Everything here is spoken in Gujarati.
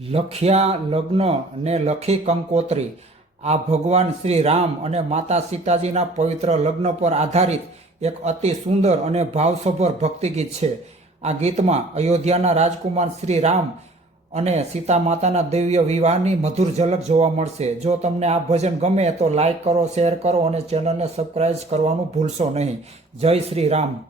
લખ્યા લગ્ન ને લખી કંકોત્રી. આ ભગવાન શ્રી રામ અને માતા સીતાજીના પવિત્ર લગ્ન પર આધારિત એક અતિ સુંદર અને ભાવસભર ભક્તિ ગીત છે. આ ગીતમાં અયોધ્યાના રાજકુમાર શ્રી રામ અને સીતા માતાના દિવ્ય વિવાહની મધુર ઝલક જોવા મળશે. જો તમને આ ભજન ગમે તો લાઈક કરો, શેર કરો અને ચેનલને સબસ્ક્રાઈબ કરવાનું ભૂલશો નહીં. જય શ્રી રામ